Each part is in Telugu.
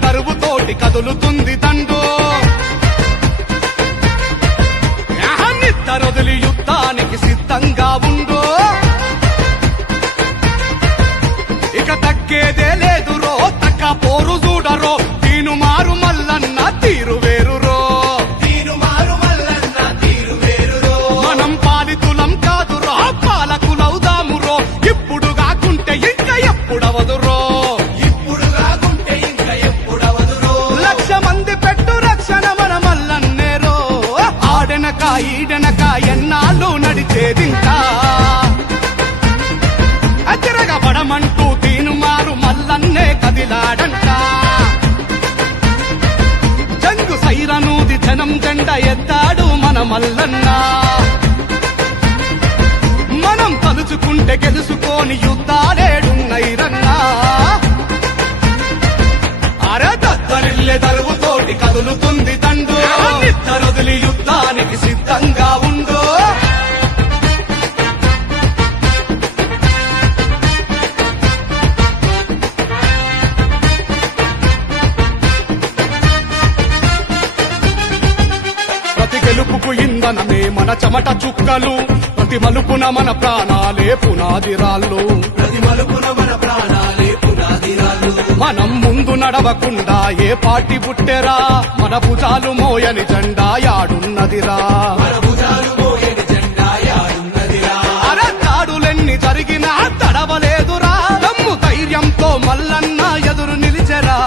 దరువుతోటి కదులుతుంది దండు నిద్దరొదిలి యుద్ధానికి సిద్ధంగా ఉండు ఇక తగ్గేదే లేదురో తక్క పోరు చూడరో తీను మారు మల్లన్న తీరు వేరురో మనం పాలితులం కాదురో పాలకులవుదామురో ఇప్పుడు కాకుంటే ఇంకా ఎప్పుడవదురో ఈడనక ఎన్నాళ్ళు నడిచేదింకా అతిరగబడమంటూ తీను మారు మల్లన్నే కదిలాడంట జంగు సైరనూది జనం జెండ ఎత్తాడు మన మల్లన్న మనం తలుచుకుంటే గెలుచుకోని యుద్ధాలేడున్నైరన్నా అరదద్దరిల్లె దరువుతోటి కదులుతుంది తండు నిద్దరొదిలి యుద్ధానికి సిద్ధంగా ఉండు ప్రతి గెలుపుకు ఇంధనమే మన చెమట చుక్కలు ప్రతి మలుపున మన ప్రాణాలే పునాదిరాళ్ళు మనం ముందు నడవకుండా ఏ పార్టీ పుట్టెరా మన భుజాలు మోయని జెండా యాడున్నదిరా అరదాడులెన్ని జరిగినా తడవలేదురా దమ్ము ధైర్యంతో మల్లన్న ఎదురు నిలిచెరా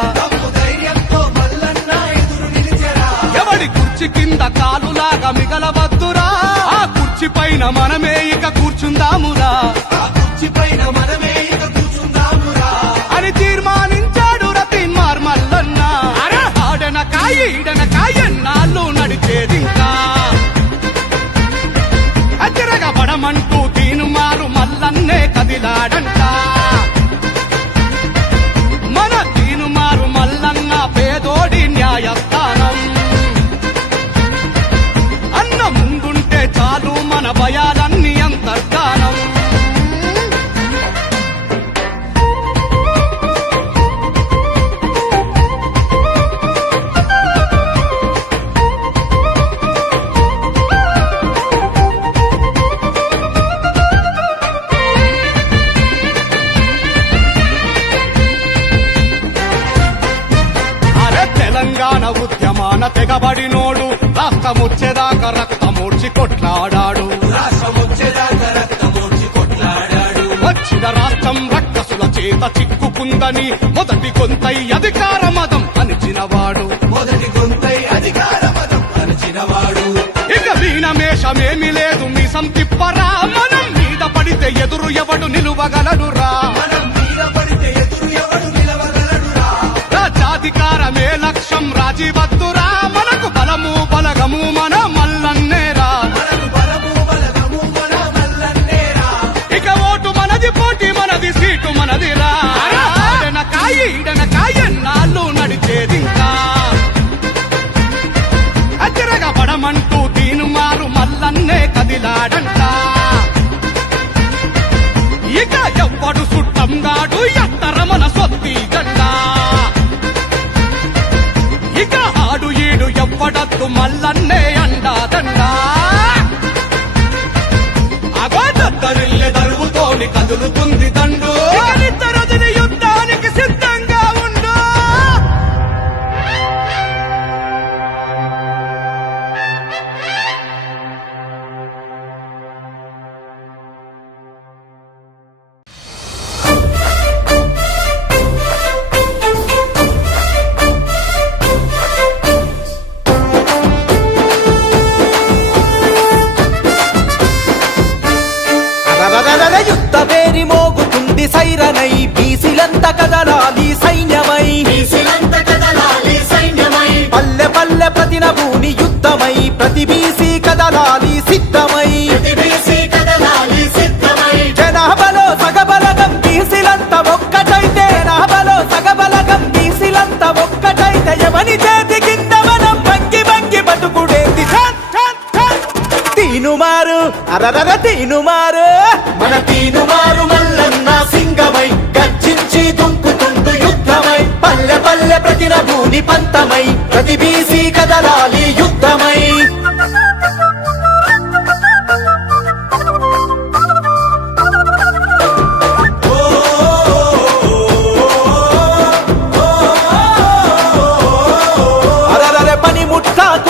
ఎవడి కుర్చీ కింద కాలులాగా మిగలవద్దురా ఆ కుర్చీ పైన మనమే ఇక కూర్చుందామురా అని తీర్మానించాడు రతీన్మార్ మల్లన్న ఈడనక ఎన్నాళ్ళు నడిచేదింకా అతిరగబడమంటూ తీను మారు మల్లన్నే కదిలాడంట మన తీను మారు మల్లన్న పేదోడి న్యాయస్థానం అన్న ముందుంటే చాలు మన భయాలన్నీ అంతర్ధానం ఉద్యమాన తెగబడినోడు రాష్ట్రముచ్చేదాకా రక్తమూర్చి కొట్లాడాడు వచ్చిన రాష్ట్రం రక్కసుల చేత చిక్కుకుందని మొదటి గొంతై అధికార మదం అణిచినవాడు ఇక మీనమేషమేమి లేదు మీసం తిప్పరా మనం మీద పడితే ఎదురు ఎవడు నిలువగలడురా రాజ్యాధికారమే లక్ష్యం రాజీవద్దురా మనకు బలము బలగము మన మల్లన్నేరా ఇక ఓటు మనది పోటీ మనది సీటు మనదిరా ఈడనక ఎన్నాళ్ళు నడిచేదింకా అతిరగబడమంటూ తీను మారు మల్లన్నే కదిలాడంట ఇక ఎవ్వడు సుట్టంగాడు ఎత్తర మన సొత్తి జెండా ఇక ఆడు ఈడు ఎవ్వడద్దు మల్లన్నే అండాదండా అగోదరిల్లె దరువుతోని కదులుతుంది దండు నిద్దరొదిలి యుద్ధానికి సిద్ధంగా ఉండు యుద్ధ పేరి మోగుతుంది సైరనై బీసీలంత కదలాలి సైన్యమై పల్లె పల్లె ప్రతి నభూని యుద్ధమై ప్రతి బీసీ కదలాలి సిద్ధమై తీనుమారు అరరర తీనుమారు మన తీనుమారు మల్లన్న సింగమై గర్జించి దుంకుతుండు యుద్ధమై పల్లె పల్లె ప్రతిన భూని పంతమై ప్రతి బీసీ కదలాలి యుద్ధమై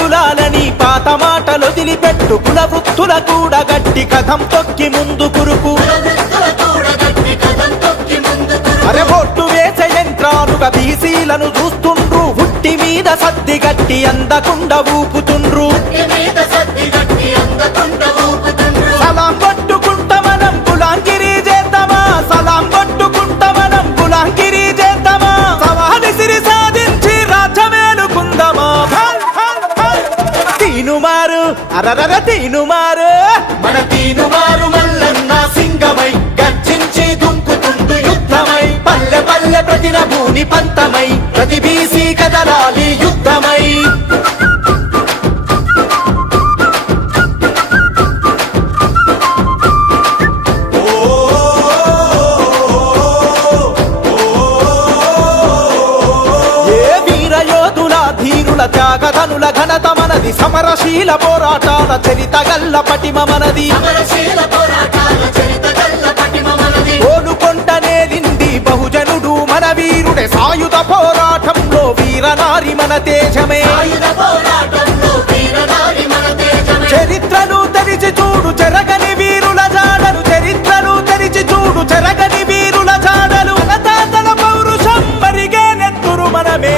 కులాలని పాత మాటలు వదిలిపెట్టు కుల వృత్తుల కూడా గట్టి కథం తొక్కి ముందు కురుకు అరే బొట్టు వేసే యంత్రాలుగా బీసీలను చూస్తుండ్రు ఉట్టి మీద సద్ది గట్టి అందకుండా ఊపుతుండ్రు సలాం కొట్టుకుంటా మనం గులాంగిరి చేద్దామా సలాం కొట్టుకుంటా మనం గులాంగిరి చేద్దామా సవాలి సిరి సాధించి రాజ్యమేలుకుందామా తీనుమారు అరరర తీనుమారు మన తీనుమారు మల్లన్న సింగమై గర్జించి దుంకుతుండు యుద్ధమై పల్లె పల్లె ప్రతిన భూని పంతమై ప్రతి బీసీ కదలాలి యుద్ధమై త్యాగధనుల ఘనత మనది సమరశీల పోరాటాల చరిత గల్ల పటిమ మనది ఓలుకొండనేలింది బహుజనుడు మన వీరుడే సాయుధ పోరాటంలో వీరనారి మన తేజమే చరిత్రను తెరిచి చూడు చెరగని వీరుల జాడలు చరిత్రను తెరిచి చూడు చెరగని వీరుల జాడలు తాతల పౌరుషం మరిగే నెత్తురు మనమే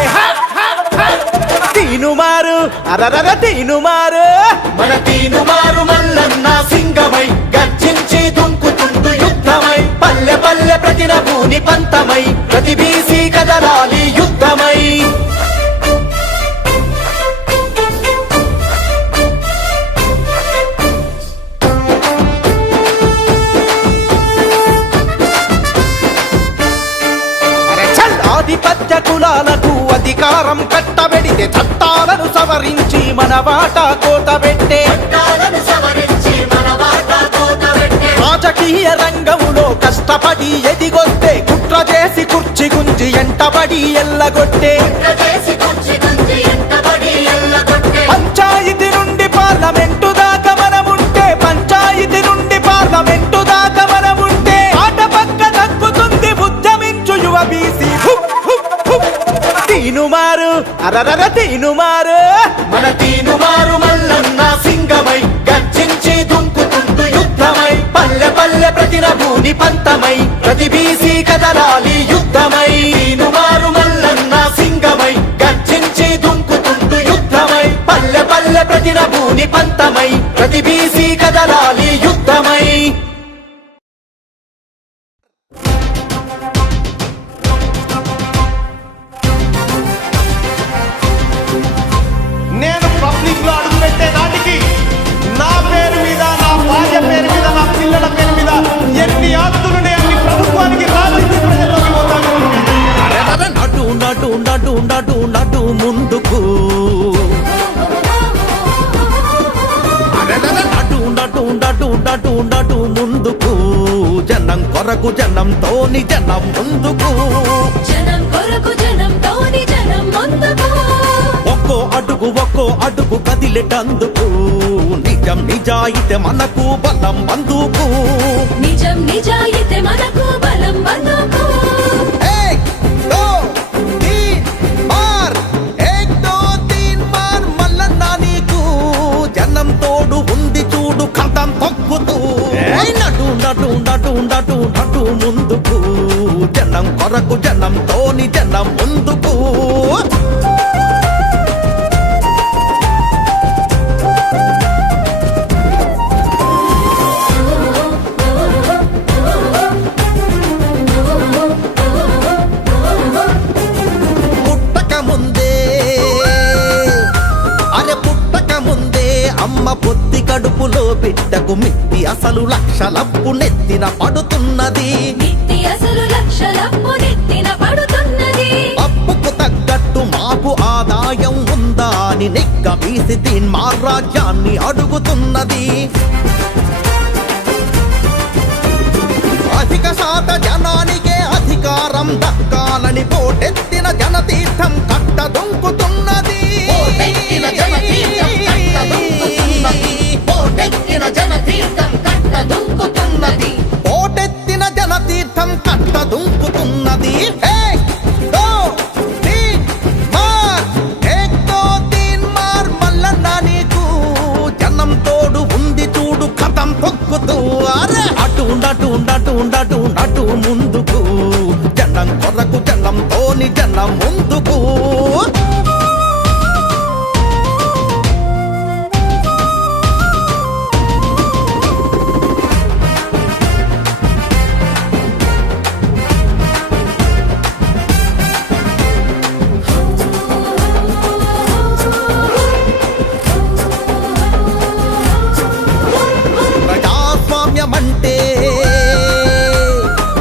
తీనుమారు అరరర తీనుమారు మన తీనుమారు మల్లన్న సింగమై గర్జించి దుంకుతుండు యుద్ధమై పల్లె పల్లె ప్రతిన భూని పంతమై ప్రతి బీసీ కదలాలి యుద్ధమై ఆధిపత్య కులాలకు అధికారం కట్టబెడితే చట్టాలను సవరించి మన వాటా కోతబెట్టే రాజకీయ రంగంలో కష్టపడి ఎదిగొస్తే కుట్ర చేసి కుర్చీ గుంజి ఎంటబడి ఎల్లగొట్టే పంచాయతీ నుండి పార్లమెంటు దాకా మనముంటే పంచాయతీ నుండి పార్లమెంటు దాకా మనముంటే ఆట పక్క తగ్గుతుంది ఉద్యమించు యువ బీసీ తీనుమారు అరరర తీనుమారు మన తీనుమారు మల్లన్న సింగమై గర్జించి దుంకుతుండు యుద్ధమై పల్లె పల్లె ప్రతిన భూని పంతమై ప్రతి బీసీ కదలాలి యుద్ధమై తీనుమారు మల్లన్న సింగమై గర్జించి దుంకుతుండు యుద్ధమై పల్లె పల్లె ప్రతిన భూని పంతమై ప్రతి బీసీ కదలాలి యుద్ధమై నడు ముందుకు నడు ముందుకు జనం కొరకు జనంతోని జనం ముందుకు ఒక్కో అడుగు కదిలేటందుకు నిజం నిజాయితే మనకు బలం బందుకు తోడు ఉంది చూడు కథం తొక్కుతూ నడు ముందుకు జనం కొరకు జనంతోని జనం ముందుకు అమ్మ పొత్తి కడుపులో బిడ్డకు మిత్తి అసలు లక్షలప్పు నెత్తిన పడుతున్నది అప్పుకు తగ్గట్టు మాకు ఆదాయం ఉందా తెలంగాణ అని నిగ్గదీసి తీన్మార్ రాజ్యాన్ని అడుగుతున్నది. అధిక శాత జనానికే అధికారం దక్కాలని పోటెత్తిన జనతీర్థం కట్టదొంకుతున్నది. పోటెత్తిన జనతీర్థం కట్టదొంకుతున్నది. పోటెత్తిన జనతీర్థం కట్టదొంకుతున్నది. పోటెత్తిన జనతీర్థం కట్టదొంకుతున్నది. ఏక్ దో తీన్ మార్, ఏక్ దో తీన్ మార్ మల్లన్న నీకు జనం తోడు ఉంది చూడు కథం తొక్కుతూ. అరే అటు నటు నటు నటు నటు ముందుకు, జనం కొరకు జనంతోని జనం ముందుకు.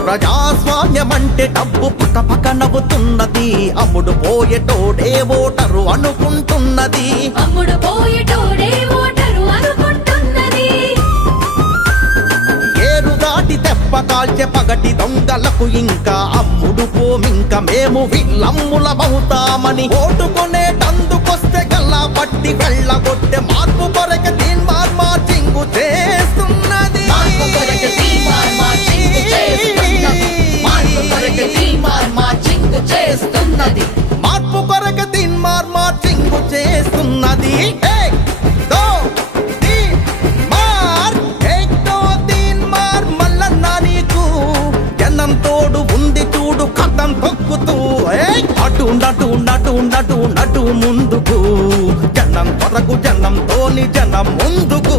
ప్రజాస్వామ్యమంటే డబ్బు పక్క నవ్వుతున్నది. అమ్ముడు పోయేటోడే ఓటరు అనుకుంటున్నది. అమ్ముడు పోయేటోడే ఓటరు అనుకుంటున్నది. ఏరు దాటి తెప్ప కాల్చే పగటి దొంగలకు ఇంకా అమ్ముడు పోమింక మేము విల్లమ్ములమవుతామని ఓటుకొనేటందుకొస్తే గల్లా పట్టి వెళ్ళగొట్టే మార్పు కొరకే తీన్మార్ మార్చింగు చేస్తున్నది. మార్పు కొరకే తీన్మార్ మార్చింగు చేస్తున్నది. మార్పు కొరకే తీన్మార్ మార్చింగు చేస్తున్నది. మార్పు కొరకు తీన్మార్ మార్చింగు చేస్తున్నది. ఏక్ దో తీన్ మార్, ఏక్ దో తీన్ మార్ మల్లన్న నీకు జనం తోడు ఉంది చూడు కథం తొక్కుతూ. అటు నటు నటు నటు నటు ముందుకు, జనం కొరకు జనంతోని జనం ముందుకు.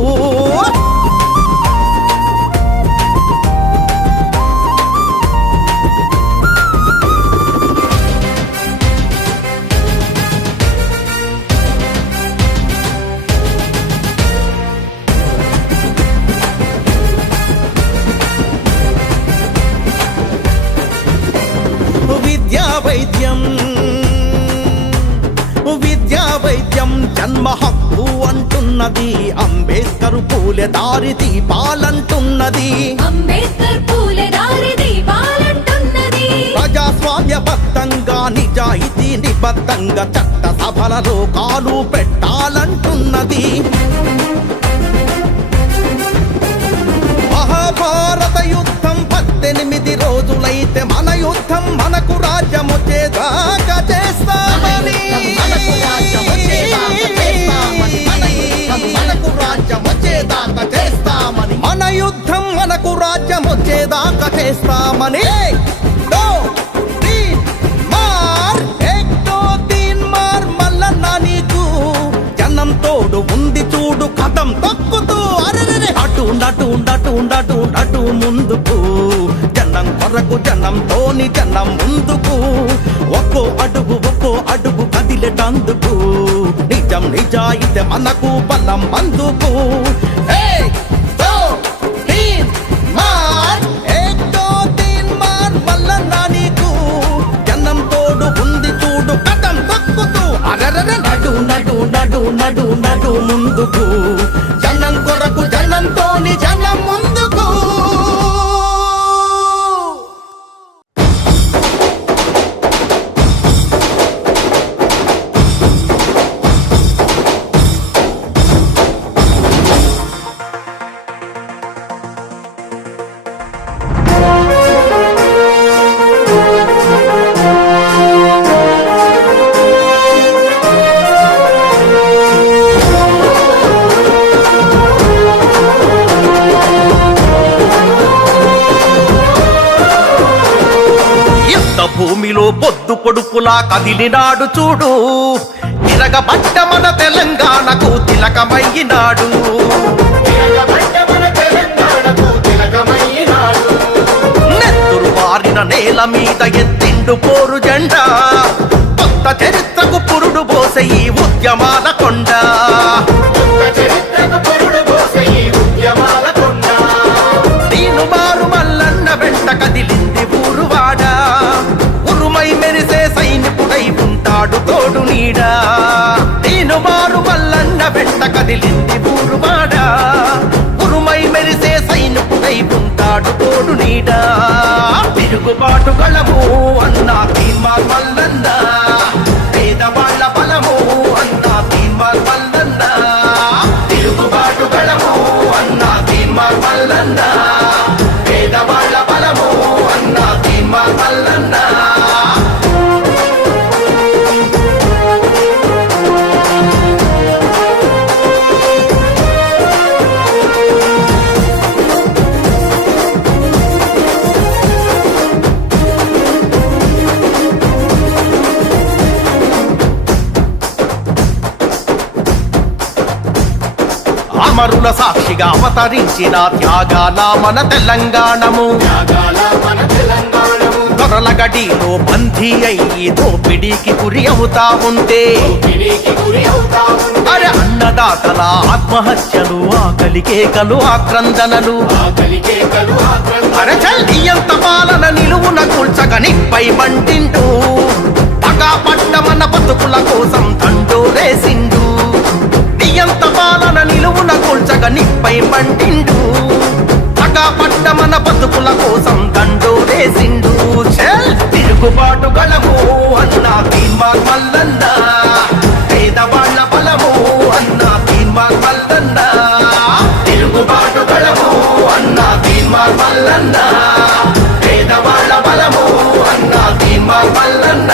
విద్యా వైద్యం జన్మ హక్కు అంటున్నది. అంబేద్కర్ పూలే దారి దీపాలంటున్నది. అంబేద్కర్ పూలే దారి దీపాలంటున్నది. ప్రజాస్వామ్యబద్ధంగా నిజాయితీ నిబద్ధంగా చట్ట సభలలో కాలు పెట్టాలంటున్నది. మహాభారత యుద్ధం 18 రోజులైతే మన యుద్ధం మనకు రాజ్యం వచ్చేదాకా చేస్తామని. మనకు రాజ్యం వచ్చేదాకా చేస్తామని. మనకు రాజ్యం వచ్చేదాకా చేస్తామని. మన యుద్ధం మనకు రాజ్యం వచ్చేదాకా చేస్తామని. దో తీన్ మార్, ఏక్ దో తీన్ మార్ మల్లన్న నీకు జనం తోడు ఉంది చూడు కథం తొక్కుతూ. అరెరెరె అటు నటు నటు నటు నటు ముందుకు, జనం కొరకు జనంతోని జనం ముందుకు. ఒక్కో అడుగు కదిలేటందుకు, నిజం నిజాయితీ మనకు బలం అందుకు. ఏక్ దో తీన్ మార్, ఏక్ దో తీన్ మార్ మల్లన్న నీకు జనం తోడు ఉంది చూడు కథం తొక్కుతూ. అరెరెరె నడు నడు నడు నడు నడు ముందుకు, జనం కొరకు జనంతోని జనం ముందుకు. భూమిలో పొద్దు పొడుపులా కదిలినాడు చూడు, తిరగబట్ట మన తెలంగాణకు తిలకమయ్యినాడు. నెత్తురు వారిన నేల మీద ఎత్తిండు పోరు జెండా, కొత్త చరిత్రకు పురుడు పోసే ఈ ఉద్యమాల కొండ. దీను మారు మల్లన్న వెంట కదిలింది ఊరువాడా, ఉరుమై మెరిసే సైనికుడై ఉంటాడు తోడు నీడా. కదిలింది ఊరువాడ ఉరుమై మెరిసే సైనికుడై ఉంటాడు తోడు నీడా తిరుగుబాటు గళము అన్నా తీన్మార్ మల్లన్న పేదవాళ్ళ బలము అన్నా తీన్మార్ మల్లన్న తిరుగుబాటు గళము అన్నా తీన్మార్ మల్లన్న పేదవాళ్ళ బలము అన్నా తీన్మార్ మల్లన్న అమరుల సాక్షిగా అవతరించిన త్యాగాల మన తెలంగాణము దొరల గడిలో బందీ అయ్యి దోపిడీకి గురి అవుతా ఉంటే అరే అన్నదాతల ఆత్మహత్యలు ఆకలి కేకలు ఆక్రందనలు అరే చల్లియంత పాలన నిలువున కూల్చక నిప్పై మంటిండు పగా పడ్డ మన బతుకుల కోసం తండోరేసిండు నియంత పాలన నిలువున కూల్చక నిప్పై మంటిండు పగా పడ్డ మన బతుకుల కోసం తండోరేసిండు తిరుగుబాటు గళము అన్నా తీన్మార్ మల్లన్న పేదవాళ్ళ బలము అన్నా తీన్మార్ మల్లన్న తిరుగుబాటు గళము అన్నా తీన్మార్ మల్లన్న పేదవాళ్ళ బలము అన్నా తీన్మార్ మల్లన్న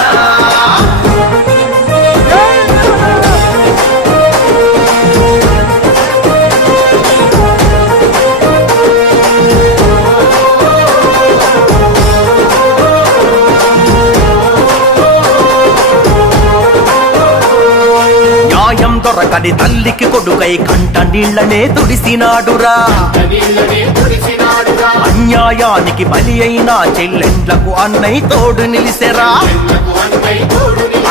దొరకని తల్లికి కొడుకై కంట నీళ్లనే తుడిసినాడురా అన్యాయానికి బలి అయిన చెల్లెండ్లకు అన్నయ్య తోడు నిలిసెరా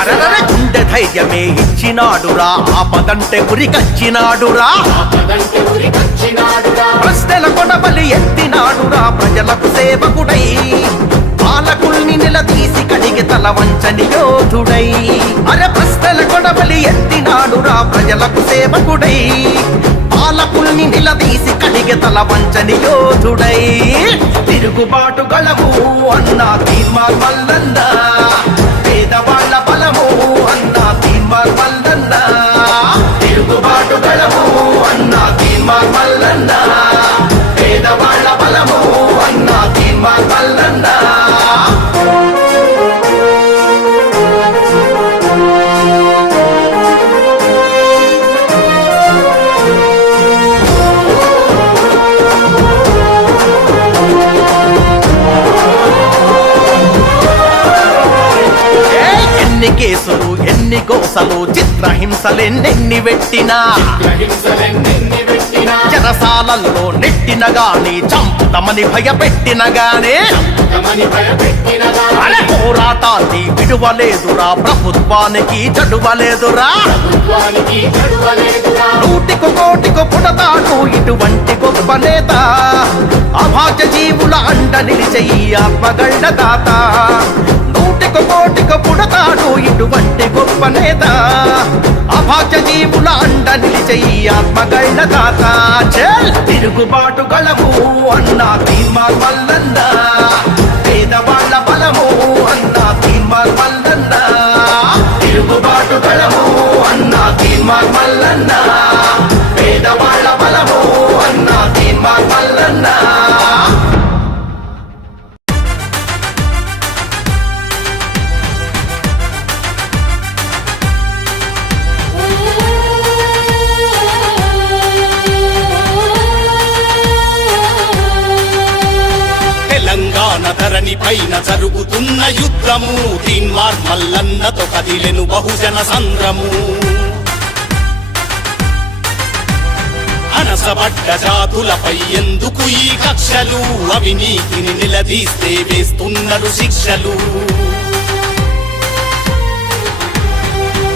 అరరర గుండె ధైర్యమే ఇచ్చినాడురా ఆపదంటే గురికచ్చినాడురా ప్రశ్నల కొనబలి ఎత్తినాడురా ప్రజలకు సేవకుడై పాలకుల్ని నిలదీసి కడిగి తల వంచని యోధుడై అరే ప్రశ్నల కొడబలి ఎత్తినాడురా ప్రజలకు సేవకుడై పాలకుల్ని నిలదీసి కడిగి తల వంచని యోధుడై తిరుగుబాటు గళము అన్నా తీన్మార్ మల్లన్న పేదవాళ్ళ బలము అన్నా తీన్మార్ మల్లన్న తిరుగుబాటు గళము అన్నా తీన్మార్ మల్లన్న పేదవాళ్ళ బలము అన్నా తీన్మార్ మల్లన్న ఎన్ని కేసులు ఎన్ని గోసలు చిత్రహింసలెన్నెన్ని పెట్టినా చెరసాలల్లో నెట్టిన గాని చంపుతమని భయపెట్టిన గానే అరే పోరాటాన్ని విడువలేదురా ప్రభుత్వానికి చడువలేదురా నూటికి కోటికి పుడతాడు ఇటువంటి గొప్ప నేత అభాగ్య జీవుల అండ నిలిచే ఈ ఆత్మగళ్ళ దాత నూటికి కోటికి పుడతాడు ఇటువంటి గొప్ప నేత అభాగ్య జీవుల అండ నిలిచే ఈ ఆత్మగళ్ళ దాత తిరుగుబాటు గళము అన్నా తీన్మార్ మల్లన్న పేదవాళ్ళ బలము అన్నా తీన్మార్ మల్లన్న తిరుగుబాటు గళము అన్నా తీన్మార్ మల్లన్న పేదవాళ్ళ బలము అన్నా తీన్మార్ మల్లన్న ధరణి పైన జరుగుతున్న యుద్ధము తీన్మార్ మల్లన్నతో కదిలెను బహుజన సంద్రము అనసబడ్డ జాతులపై ఎందుకు ఈ కక్షలు అవినీతిని నిలదీస్తే వేస్తున్నారు శిక్షలు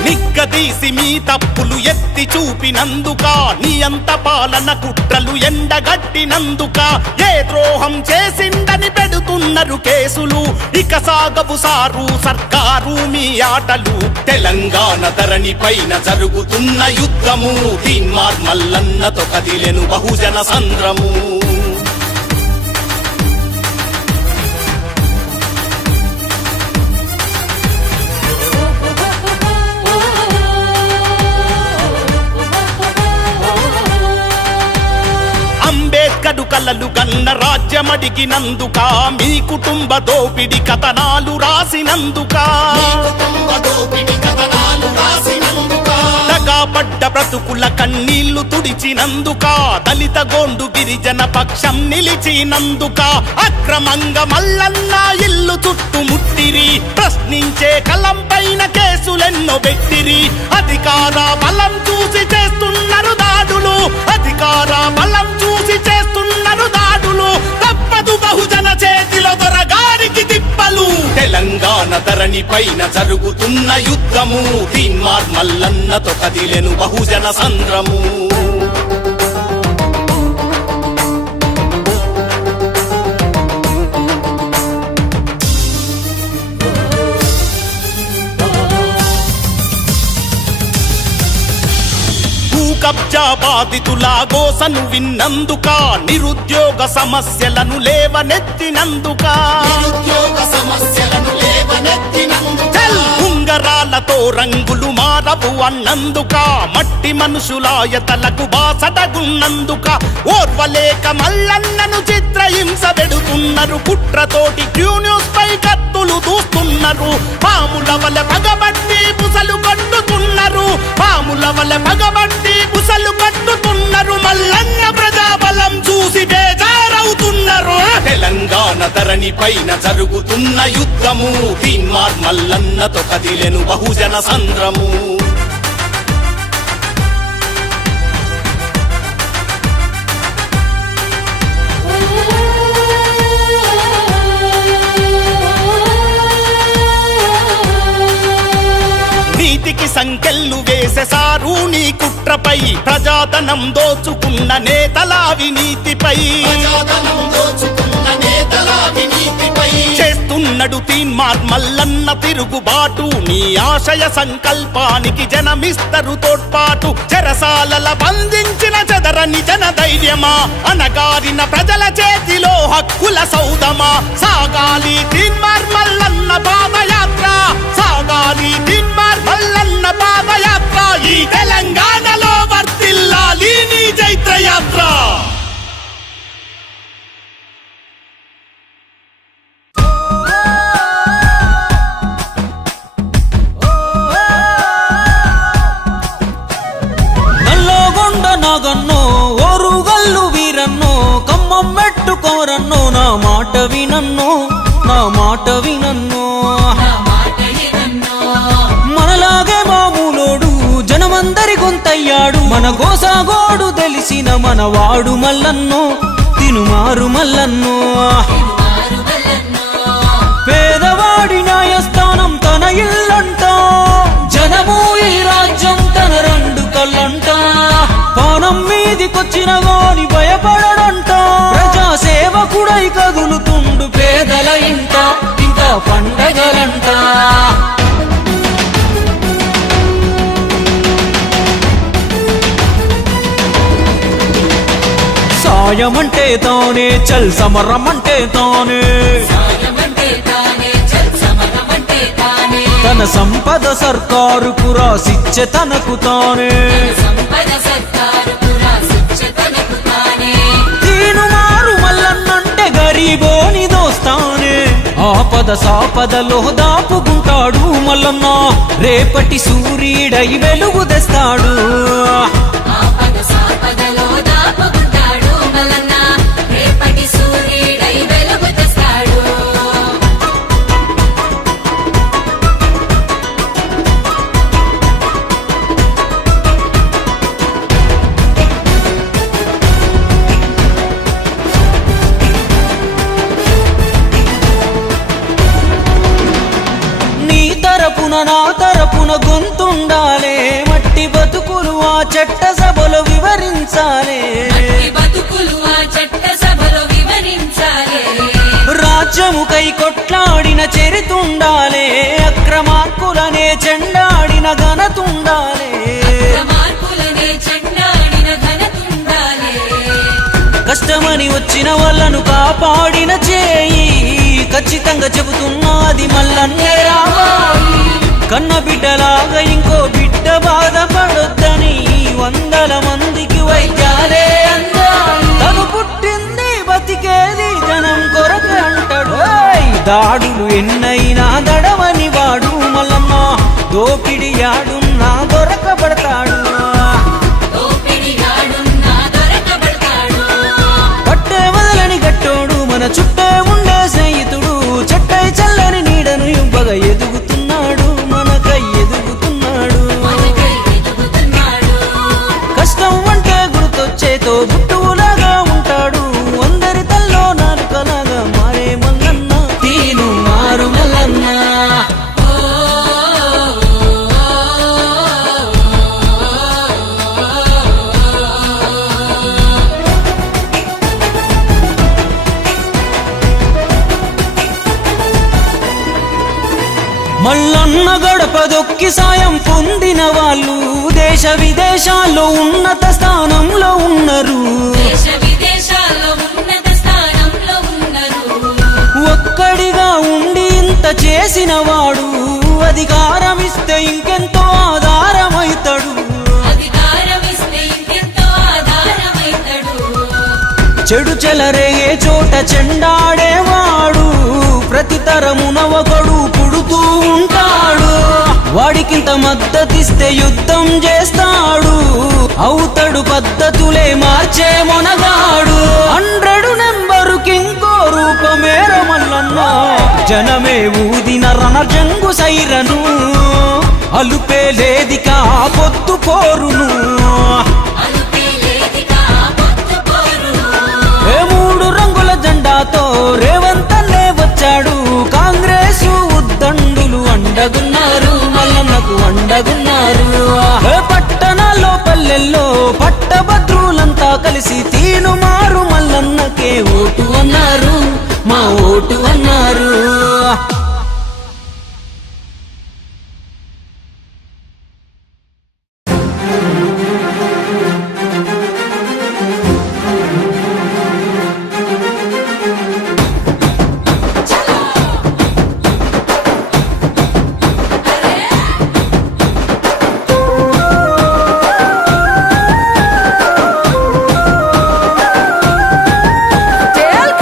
నిగ్గదీసి మీ తప్పులు ఎత్తి చూపినందుక నియంత పాలన కుట్రలు ఎండగట్టినందుక ఏ ద్రోహం చేసిందని పెడుతున్నారు కేసులు ఇక సాగవు సారు సర్కారు మీ ఆటలు తెలంగాణ ధరణి పైన జరుగుతున్న యుద్ధము తీన్మార్ మల్లన్నతో కదిలెను బహుజన సంద్రము అంబేద్కరు కలలు గన్న రాజ్యమడిగినందుక మీ కుటుంబ దోపిడి కథనాలు రాసినందుక దగాపడ్డ బ్రతుకుల కన్నీళ్లు తుడిచినందుక దళిత గోండు గిరిజన పక్షం నిలిచినందుక అక్రమంగా మల్లన్న ఇల్లు చుట్టుముట్టిరి ప్రశ్నించే కలం పైన కేసులెన్నో పెట్టిరి అధికార బలం చూసి చేస్తున్నారు దాడులు అధికార బలం చూసి చేస్తున్నారు దాడులు తప్పదు బహుజన చేతిలో దొరగారికి తిప్పలు తెలంగాణ ధరణి పైన జరుగుతున్న యుద్ధము తీన్మార్ మల్లన్నతో కదిలెను బహుజన సంద్రము కబ్జా బాధితుల గోసను విన్నందుక నిరుద్యోగ సమస్యలను లేవనెత్తినందుక ఉంగరాలతో రంగులు మారవు అన్నందుక మట్టి మనుషులాయతలకు బాసటగున్నందుక ఓర్వలేక మల్లన్నను చిత్రహింస పెడుతున్నారు కుట్రతోటి క్యూ న్యూస్ పై కత్తులు దూస్తున్నారు పాముల వల్ల పగబట్టి బుసలు కట్టుతున్నారు పాముల వల్ల పగబట్టి బుసలు కట్టుతున్నారు మల్లన్న ప్రజాబలం చూసి బేజారవుతున్నారు తెలంగాణ ధరణి పైన జరుగుతున్న యుద్ధము తీన్మార్ మల్లన్నతో కదిలెను బహుజన సంద్రము నీతికి సంకెళ్ళు వేసేసారు నీ కుట్రపై ప్రజాధనం దోచుకున్న నేతల అవినీతిపై చేస్తున్నడు తీన్మార్ మల్లన్న తిరుగుబాటు నీ ఆశయ సంకల్పానికి జనమిస్తరు తోడ్పాటు చెరసాలల బంధించిన చెదరని జన ధైర్యమా అనగారిన ప్రజల చేతిలో హక్కుల సౌదమా సాగాలి తీన్మార్ మల్లన్న పాదయాత్ర సాగాలి తీన్మార్ మల్లన్న పాదయాత్ర ఈ తెలంగాణలో వర్ధిల్లాలి నీ జైత్రయాత్ర నాగన్నో ఓరుగల్లు వీరన్నో కమ్మం మెట్టుకోరన్నో నా మాట వినన్నో నా మాట వినన్నో మనలాగే మామూలోడు జనమందరి గొంతయ్యాడు మన గోసాగోడు తెలిసిన మనవాడు మల్లన్నో తినుమారు మల్లన్నో పేదవాడి న్యాయస్థానం తన ఇల్లంట జనము ఈ రాజ్యం తన రెండు కళ్ళంట పానం మీదికొచ్చిన గాని భయపడడంట ప్రజా సేవకుడై కదులుతుండు పేదల ఇంట ఇంకా పండగలంట సాయమంటే తానే చల్ సమరమంటే తానే తన సంపద సర్కారుకు రాసిచ్చే తనకు తానే తీనుమారు మల్లన్నంటే గరీబోని దోస్తానే ఆపద సాపదలో దాపుకుంటాడు మల్లన్న రేపటి సూర్యుడై వెలుగు తెస్తాడు నా తరపున గొంతుండా చట్ట సభలో వివరించాలే ఈ బతుకులు ఆ చట్ట సభలో వివరించాలి రాజ్యముకై కొట్లాడిన చరితుండాలే అక్రమార్కులనే చెండాడిన ఘనతుండాలే మార్పులనే చెండాడిన ఘనతుండాలి కష్టమని వచ్చిన వాళ్ళను కాపాడిన చేయి ఖచ్చితంగా చెబుతున్నది మల్లన్నే రాబాయి కన్న బిడ్డలాగా ఇంకో బిడ్డ బాధపడొద్దని వందల మందికి వైద్యాలే అందాయి తను పుట్టింది బతికేది జనం కొరకు అంటాడు దాడులు ఎన్నైనా దడవని వాడు మల్లన్న దోపిడి యాడున్నా దొరకబడతాడు దోపిడిగాడున్నా దొరకబడతాడు పట్టే వదలని గట్టోడు మన చుట్టే ఉండే స్నేహితుడు చెట్టై చల్లని నీడను ఇవ్వగా ఎదుగుతున్నాడు మనకై ఎదుగుతున్నాడు మనకై వెతుకుతున్నాడు కష్టం అంటే గుర్తొచ్చేతో బుట్టులాగా ఉంటాడు అందరి తల్లో నాలుకలాగా మారే మల్లన్న తీను మారు మల్లన్న మల్లన్న గడప దొక్కి సాయం పొందిన వాళ్ళు దేశ విదేశాల్లో ఉన్నత స్థానంలో ఉన్నారు దేశ విదేశాల్లో ఉన్నత స్థానంలో ఉన్నారు ఒక్కడిగా ఉండి ఇంత చేసిన వాడు అధికారం ఇస్తే ఇంకెంతో ఆధారమైతాడు అధికారం ఇస్తే ఇంకెంతో ఆధారమైతాడు చెడు చెలరేగే చోట చెండాడేవాడు ప్రతి తరమున ఒకడు పుడుతూ ఉంటాడు వాడికింత మద్దతిస్తే యుద్ధం చేస్తాడు అవుతాడు పద్ధతులే మార్చే మొనగాడు 100 నెంబరుకింకో రూపమేర మల్లన్న జనమే ఊదిన రణజంగు సైరను అలుపే లేదికా పొత్తు పోరును అలుపే లేదిగా పొత్తు పోరును ఏ 3 రంగుల జెండాతో రేవంతన్నే వచ్చాడు కాంగ్రెస్ ఉద్దండులు అండగున్నారు మల్లన్నకు అండగున్నారు ఏ పట్టణాల్లో పల్లెల్లో పట్టభద్రులంతా కలిసి తీను మారు మల్లన్నకే ఓటు అన్నారు మా ఓటు అన్నారు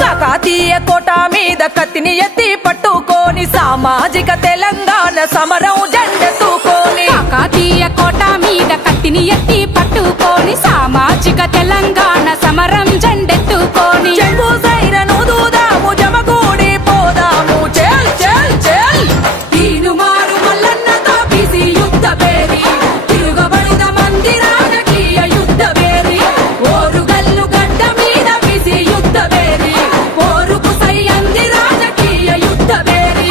కాకతీయ కోట మీద కత్తిని ఎత్తి పట్టుకొని సామాజిక తెలంగాణ సమరం జెండెత్తుకొని కాకతీయ కోట మీద కత్తిని ఎత్తి పట్టుకొని సామాజిక తెలంగాణ సమరం జెండెత్తుకొని చెంగు సైరను దూదాము జమగూడి పోదాము చెల్ చెల్ చెల్ తీను మారు మల్లన్నతో బిసి యుద్ధ పేరి తిరుగబడిన మంది రాజకీయ యుద్ధ పేరి ఓరుగల్లు గడ్డ మీద బిసి యుద్ధ పేరి ఓరుకు సై అంది రాజకీయ యుద్ధ పేరి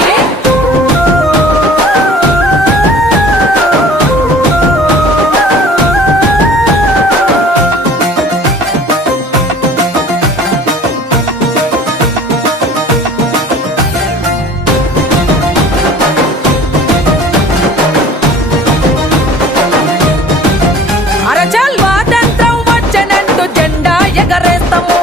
అరచల్ స్వాతంత్రం వచ్చనంటూ జెండా ఎగరేస్తాము